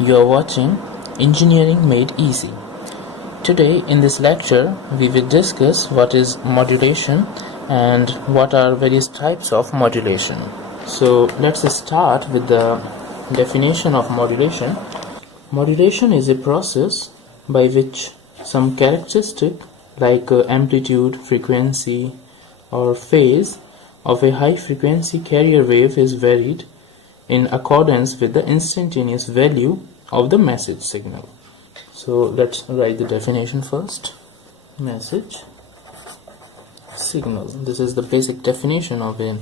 You are watching Engineering Made Easy. Today in this lecture we will discuss what is modulation and what are various types of modulation. So let's start with the definition of modulation. Modulation is a process by which some characteristic like amplitude, frequency or phase of a high frequency carrier wave is varied in accordance with the instantaneous value of the message signal. So let's write the definition first. Message signal. This is the basic definition of a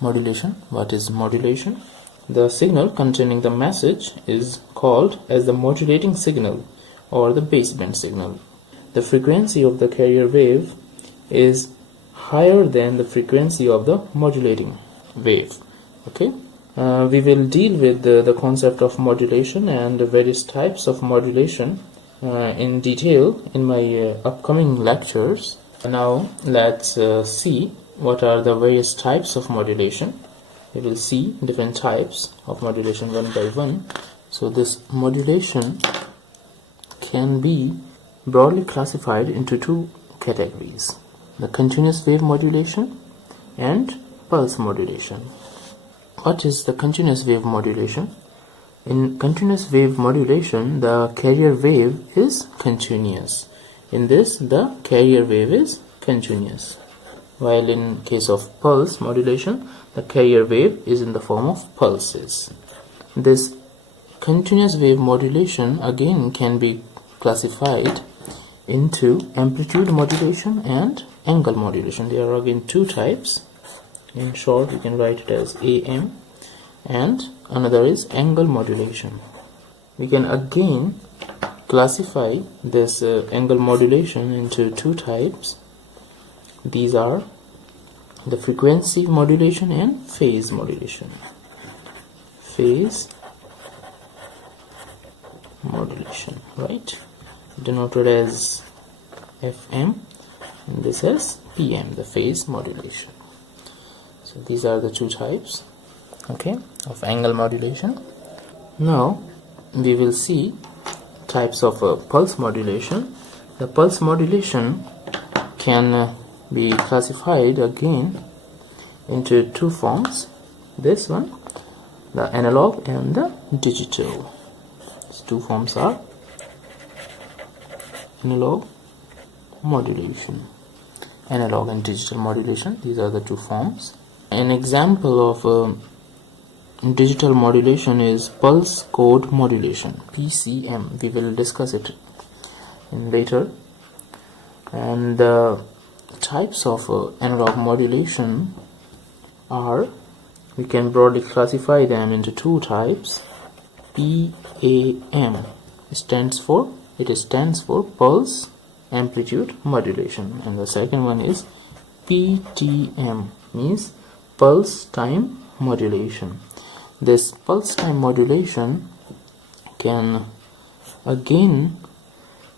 modulation. What is modulation? The signal containing the message is called as the modulating signal or the baseband signal. The frequency of the carrier wave is higher than the frequency of the modulating wave. Okay. We will deal with the concept of modulation and the various types of modulation in detail in my upcoming lectures. Now let's see what are the various types of modulation. We will see different types of modulation one by one. So this modulation can be broadly classified into two categories: the continuous wave modulation and pulse modulation. What is the continuous wave modulation? In continuous wave modulation, the carrier wave is continuous. In this, the carrier wave is continuous. While in case of pulse modulation, the carrier wave is in the form of pulses. This continuous wave modulation again can be classified into amplitude modulation and angle modulation. There are again two types. In short, you can write it as AM, and another is angle modulation. We can again classify this angle modulation into two types. These are the frequency modulation and phase modulation. Phase modulation, right? Denoted as FM, and this is PM, the phase modulation. So these are the two types, okay, of angle modulation. Now we will see types of pulse modulation. The pulse modulation can be classified again into two forms. This one, the analog and the digital. These two forms are analog modulation, analog and digital modulation. These are the two forms. An example of digital modulation is pulse code modulation, PCM. We will discuss it later. And the types of analog modulation are, we can broadly classify them into two types. PAM stands for pulse amplitude modulation, and the second one is PTM, means pulse time modulation. This pulse time modulation can again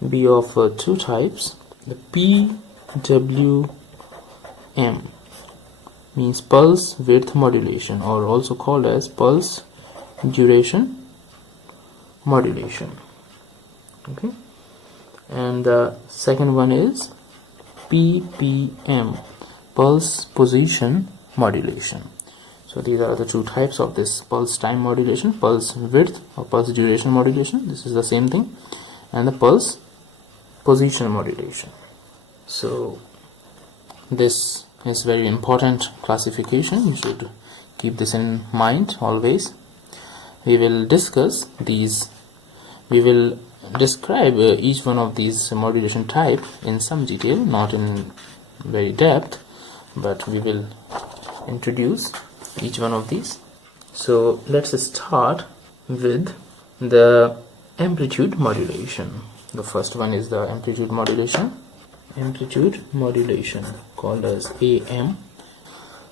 be of two types. The PWM means pulse width modulation, or also called as pulse duration modulation. Okay, and the second one is PPM, pulse position modulation. So these are the two types of this pulse time modulation: pulse width or pulse duration modulation, this is the same thing, and the pulse position modulation. So this is very important classification. You should keep this in mind always. We will discuss these. We will describe each one of these modulation type in some detail, not in very depth, but we will introduce each one of these. So let's start with the amplitude modulation. The first one is the amplitude modulation. Amplitude modulation, called as AM.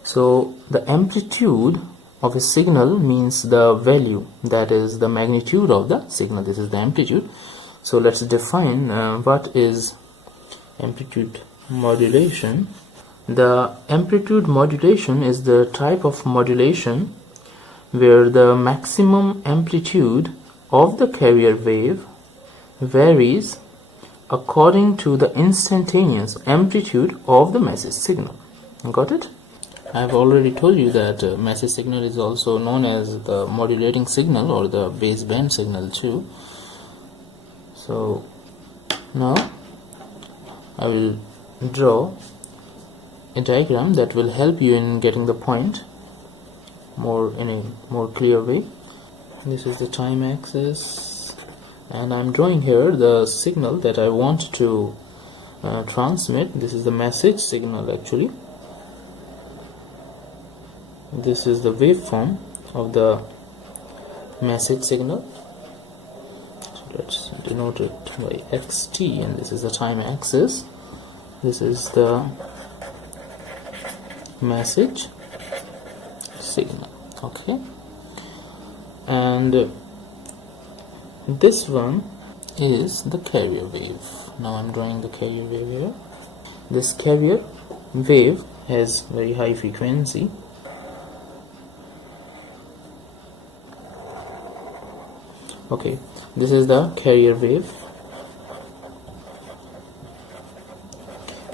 So the amplitude of a signal means the value, that is the magnitude of the signal. This is the amplitude. So let's define what is amplitude modulation. The amplitude modulation is the type of modulation where the maximum amplitude of the carrier wave varies according to the instantaneous amplitude of the message signal. Got it? I've already told you that message signal is also known as the modulating signal or the baseband signal too. So now I will draw a diagram that will help you in getting the point in a more clear way. This is the time axis, and I'm drawing here the signal that I want to transmit. This is the message signal actually. This is the waveform of the message signal. So let's denote it by xt, and this is the time axis. This is the message signal. Okay, and this one is the carrier wave. Now I'm drawing the carrier wave here. This carrier wave has very high frequency. Okay, this is the carrier wave.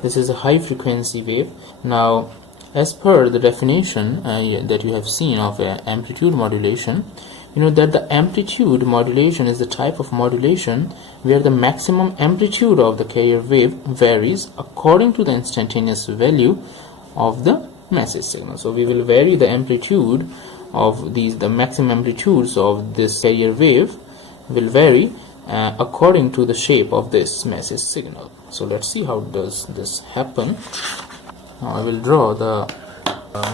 This is a high frequency wave. Now, as per the definition that you have seen of amplitude modulation, you know that the amplitude modulation is the type of modulation where the maximum amplitude of the carrier wave varies according to the instantaneous value of the message signal. So we will vary the amplitude of the maximum amplitudes of this carrier wave will vary according to the shape of this message signal. So let's see how does this happen. Now I will draw the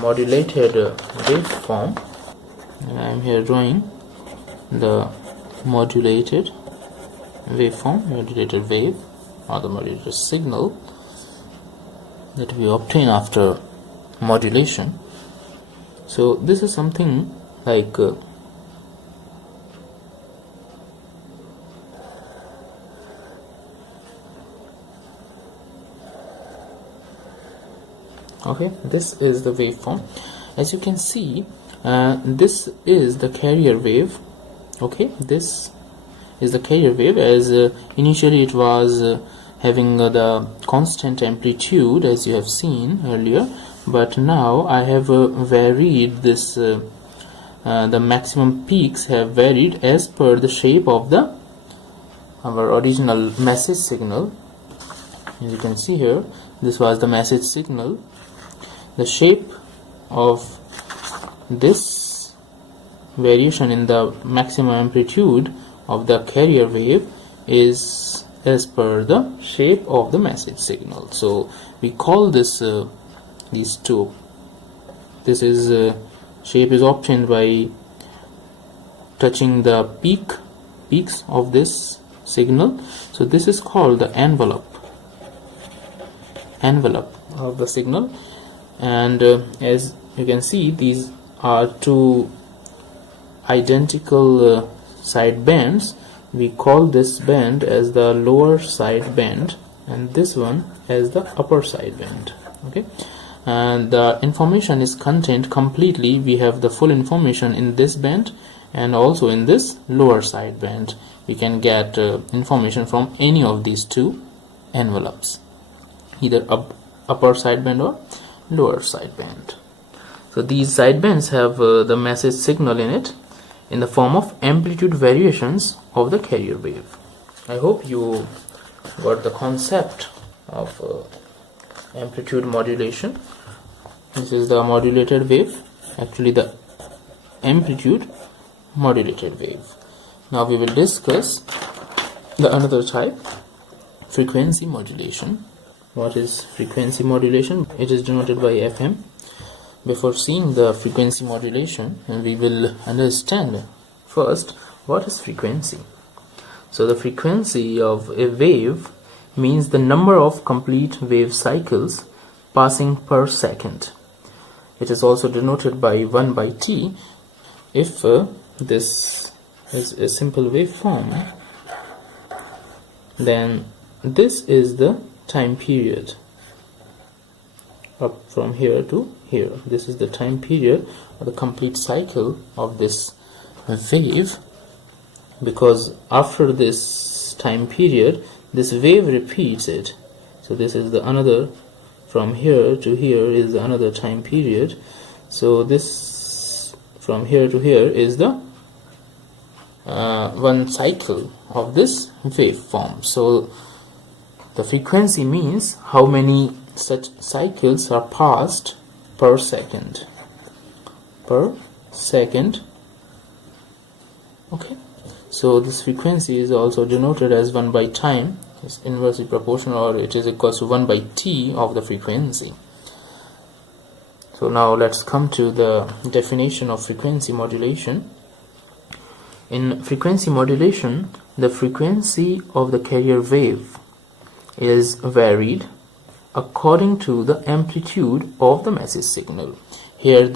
modulated waveform, and I am here drawing the modulated waveform, modulated wave, or the modulated signal that we obtain after modulation. So this is something like okay, this is the waveform. As you can see, this is the carrier wave. Okay, this is the carrier wave, as initially it was having the constant amplitude, as you have seen earlier, but now I have varied this. The maximum peaks have varied as per the shape of our original message signal. As you can see here, this was the message signal. The shape of this variation in the maximum amplitude of the carrier wave is as per the shape of the message signal. So we call this these two. This is shape is obtained by touching the peaks of this signal. So this is called the envelope of the signal. And as you can see, these are two identical side bands. We call this band as the lower side band and this one as the upper side band. Okay, and the information is contained completely. We have the full information in this band and also in this lower side band. We can get information from any of these two envelopes, either upper side band or lower side band. So these side bands have the message signal in it in the form of amplitude variations of the carrier wave. I hope you got the concept of amplitude modulation. This is the modulated wave, actually the amplitude modulated wave. Now we will discuss the another type, frequency modulation. What is frequency modulation? It is denoted by FM. Before seeing the frequency modulation, we will understand first what is frequency. So the frequency of a wave means the number of complete wave cycles passing per second. It is also denoted by 1 by t. If this is a simple waveform, then this is the time period up from here to here. This is the time period or the complete cycle of this wave, because after this time period this wave repeats it. So this is the another, from here to here is another time period. So this from here to here is the one cycle of this waveform. So the frequency means how many such cycles are passed per second. Okay, so this frequency is also denoted as 1 by time. It's inversely proportional, or it is equals to 1 by t of the frequency. So now let's come to the definition of frequency modulation. In frequency modulation, the frequency of the carrier wave is varied according to the amplitude of the message signal. Here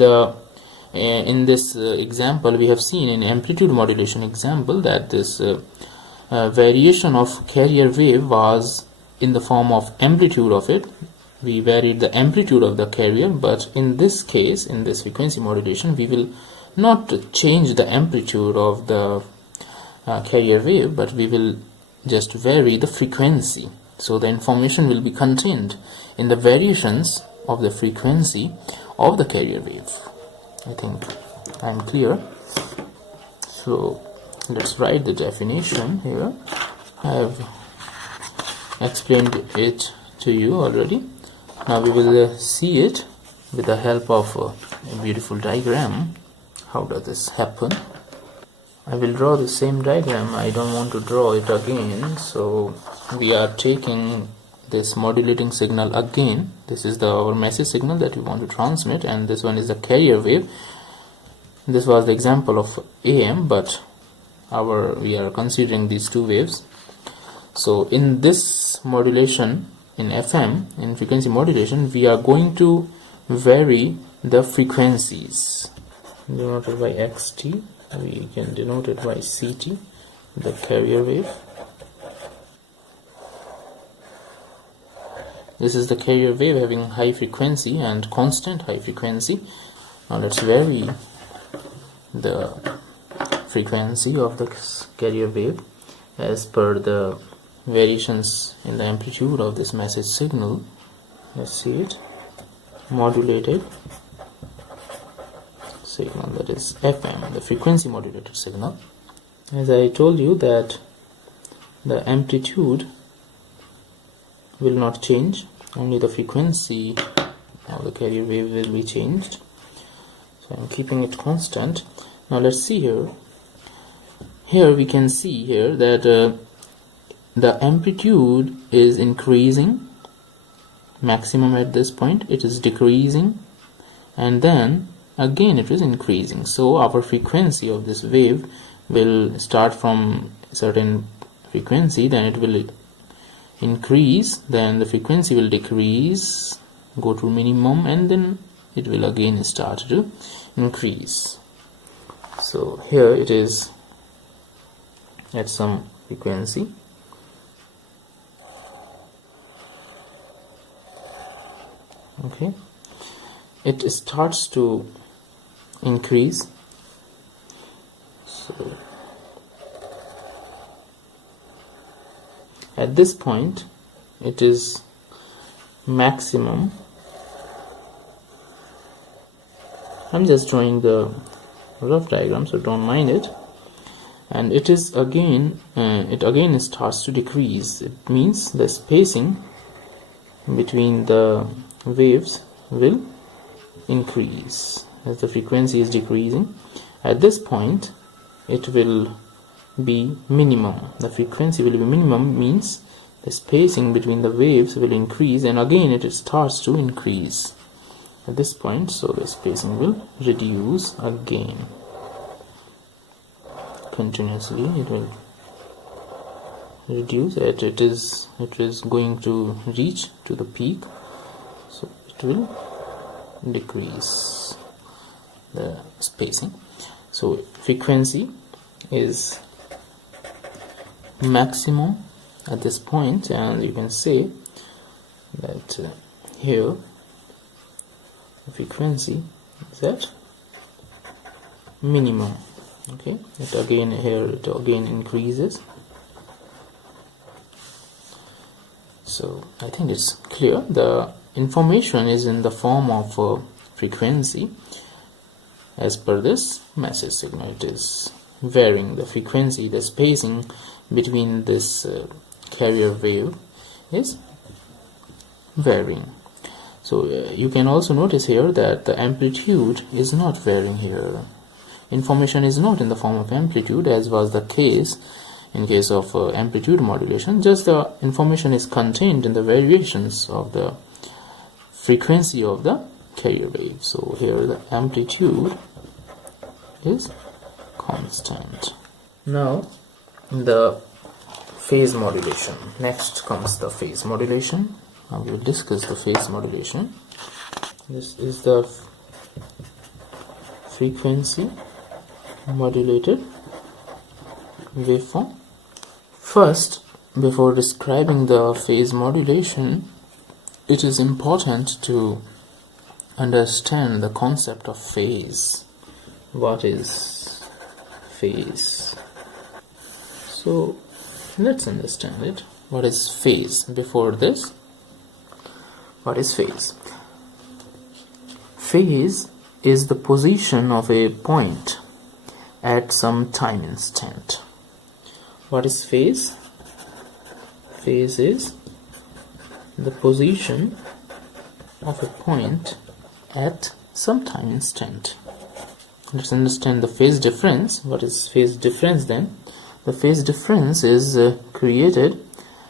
in this example we have seen in amplitude modulation example that this variation of carrier wave was in the form of amplitude of it. We varied the amplitude of the carrier, but in this case, in this frequency modulation, we will not change the amplitude of the carrier wave, but we will just vary the frequency. So the information will be contained in the variations of the frequency of the carrier wave. I think I'm clear. So let's write the definition here. I have explained it to you already. Now we will see it with the help of a beautiful diagram. How does this happen? I will draw the same diagram. I don't want to draw it again. So we are taking this modulating signal again. This is our message signal that we want to transmit, and this one is the carrier wave. This was the example of AM, but we are considering these two waves. So in this modulation, in FM, in frequency modulation, we are going to vary the frequencies denoted by xt. We can denote it by ct, the carrier wave. This is the carrier wave having high frequency and constant high frequency. Now let's vary the frequency of the carrier wave as per the variations in the amplitude of this message signal. Let's see it. Modulated signal, that is FM, the frequency modulated signal. As I told you that the amplitude will not change, only the frequency of the carrier wave will be changed. So I'm keeping it constant. Now let's see here. Here we can see here that the amplitude is increasing, maximum at this point, it is decreasing, and then again it is increasing. So our frequency of this wave will start from a certain frequency, then it will increase, then the frequency will decrease, go to minimum, and then it will again start to increase. So here it is at some frequency. Okay, it starts to increase. So at this point it is maximum. I'm just drawing the rough diagram, so don't mind it. And it is again it again starts to decrease. It means the spacing between the waves will increase as the frequency is decreasing. At this point it will be minimum. The frequency will be minimum means the spacing between the waves will increase, and again it starts to increase at this point, so the spacing will reduce again continuously. It will reduce it is going to reach to the peak, so it will decrease the spacing. So frequency is maximum at this point, and you can say that here the frequency is at minimum Okay, it again increases. So I think it's clear. The information is in the form of frequency. As per this message signal, it is varying the frequency. The spacing between this carrier wave is varying. So you can also notice here that the amplitude is not varying here. Information is not in the form of amplitude, as was the case in case of amplitude modulation. Just the information is contained in the variations of the frequency of the carrier wave. So here the amplitude is constant. Now the phase modulation. Next comes the phase modulation. Now we will discuss the phase modulation. This is the frequency modulated waveform. First, before describing the phase modulation, it is important to understand the concept of phase. What is phase? So let's understand it. What is phase? Before this, what is phase? Phase is the position of a point at some time instant. What is phase? Phase is the position of a point at some time instant. Let's understand the phase difference. What is phase difference then? The phase difference is created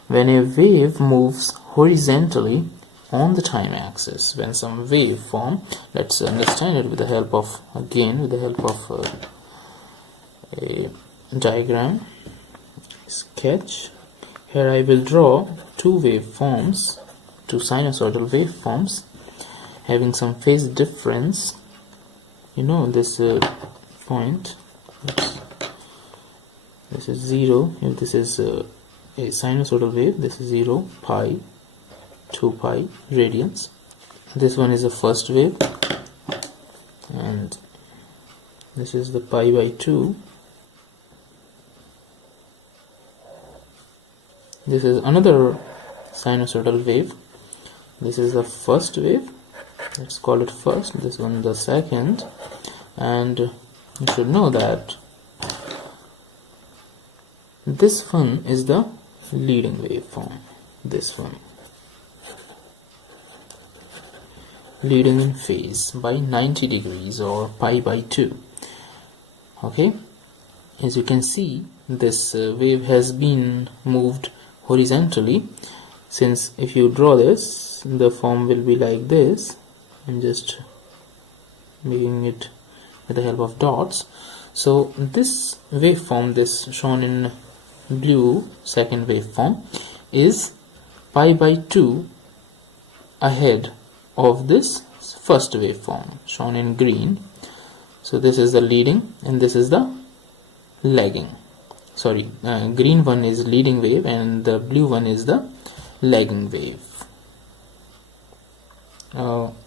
when a wave moves horizontally on the time axis. When some waveform, let's understand it with the help of, again, with the help of a diagram, sketch. Here I will draw two waveforms, two sinusoidal waveforms having some phase difference. You know, this point, this is 0. If this is a sinusoidal wave, this is 0, pi, 2 pi radians. This one is the first wave, and this is the pi by 2. This is another sinusoidal wave. This is the first wave. Let's call it first. This one the second. And you should know that this one is the leading waveform. This one, leading in phase by 90 degrees or pi by 2. Okay, as you can see, this wave has been moved horizontally. Since if you draw this, the form will be like this. I'm just making it with the help of dots. So this waveform, this shown in blue, second waveform, is pi by 2 ahead of this first waveform shown in green. So this is the leading and this is the lagging. Sorry, green one is leading wave and the blue one is the lagging wave.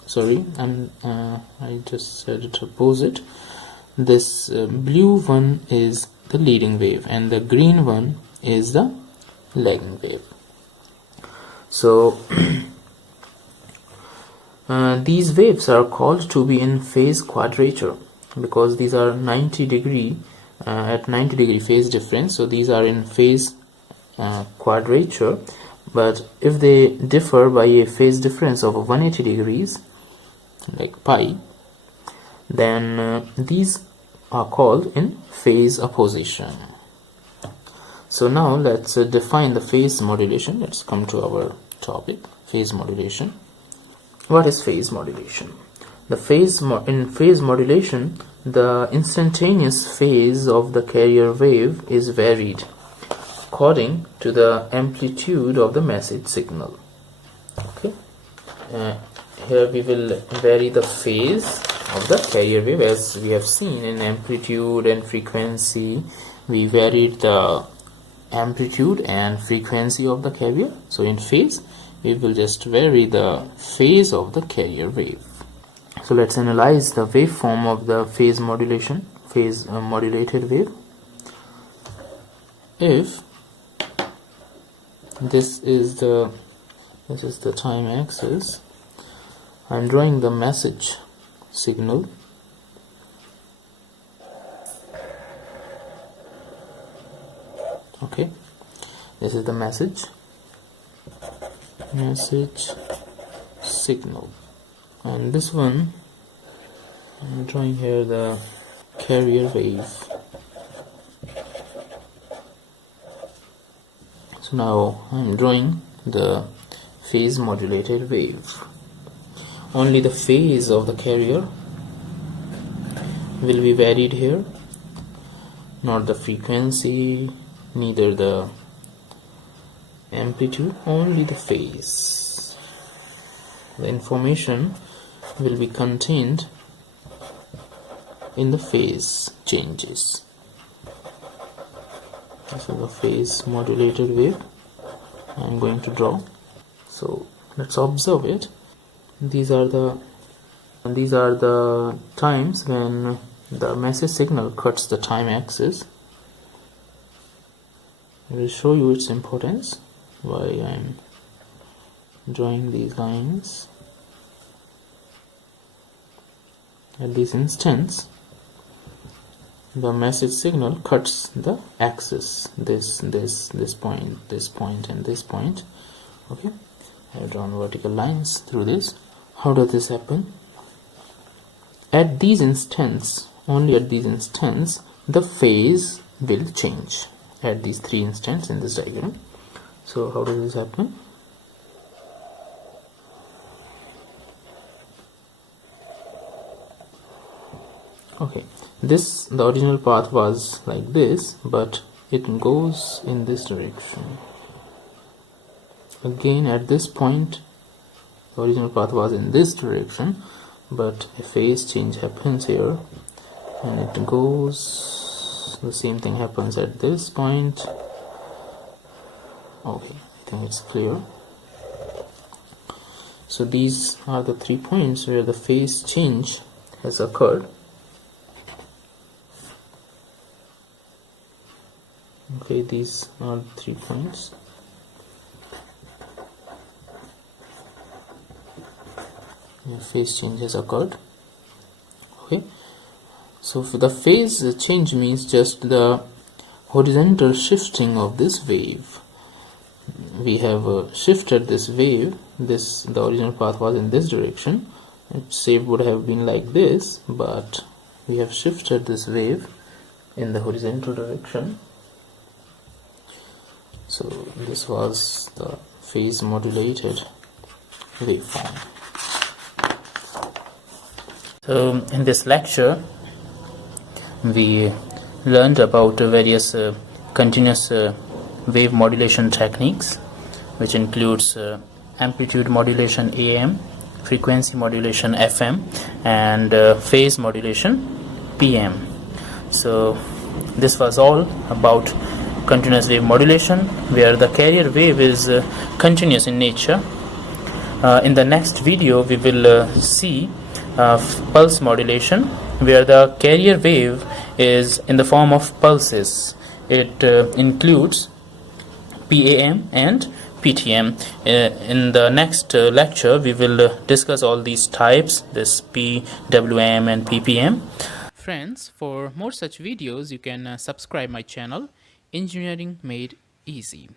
Sorry, I just said it opposite. This blue one is the leading wave and the green one is the lagging wave. So these waves are called to be in phase quadrature because these are 90 degree at 90 degree phase difference. So these are in phase quadrature. But if they differ by a phase difference of 180 degrees, like pi, then these are called in phase opposition. So now let's define the phase modulation. Let's come to our topic, phase modulation. What is phase modulation? The in phase modulation, the instantaneous phase of the carrier wave is varied according to the amplitude of the message signal. Okay, here we will vary the phase of the carrier wave. As we have seen in amplitude and frequency, we varied the amplitude and frequency of the carrier. So in phase, we will just vary the phase of the carrier wave. So let's analyze the waveform of the phase modulation. phase modulated wave. If this is the time axis, I'm drawing the message signal. Okay, this is the message signal, and this one I'm drawing here the carrier wave. So now I'm drawing the phase modulated wave. Only the phase of the carrier will be varied here, not the frequency, neither the amplitude, only the phase. The information will be contained in the phase changes. This is the phase modulated wave I'm going to draw. So let's observe it. These are the times when the message signal cuts the time axis. I will show you its importance, why I'm drawing these lines. At this instance, the message signal cuts the axis, this point, and this point. Okay, I have drawn vertical lines through this. How does this happen? At these instants, only at these instants, the phase will change. At these three instants in this diagram. So how does this happen? Okay, the original path was like this, but it goes in this direction. Again, at this point, the original path was in this direction, but a phase change happens here, and it goes. The same thing happens at this point. Okay, I think it's clear. So these are the 3 points where the phase change has occurred. Okay, these are the 3 points. The phase change has occurred. Okay. So for the phase change means just the horizontal shifting of this wave. We have shifted this wave. The original path was in this direction. Its shape would have been like this, but we have shifted this wave in the horizontal direction. So this was the phase modulated waveform. So in this lecture, we learned about various continuous wave modulation techniques, which includes amplitude modulation AM, frequency modulation FM, and phase modulation PM. So this was all about continuous wave modulation, where the carrier wave is continuous in nature. In the next video we will see pulse modulation, where the carrier wave is in the form of pulses. It includes PAM and PTM. In the next lecture we will discuss all these types, this PWM and PPM. Friends, for more such videos you can subscribe my channel Engineering Made Easy,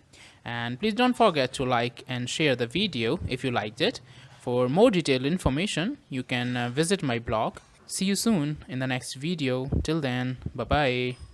and please don't forget to like and share the video if you liked it. For more detailed information you can visit my blog. See you soon in the next video. Till then, bye bye.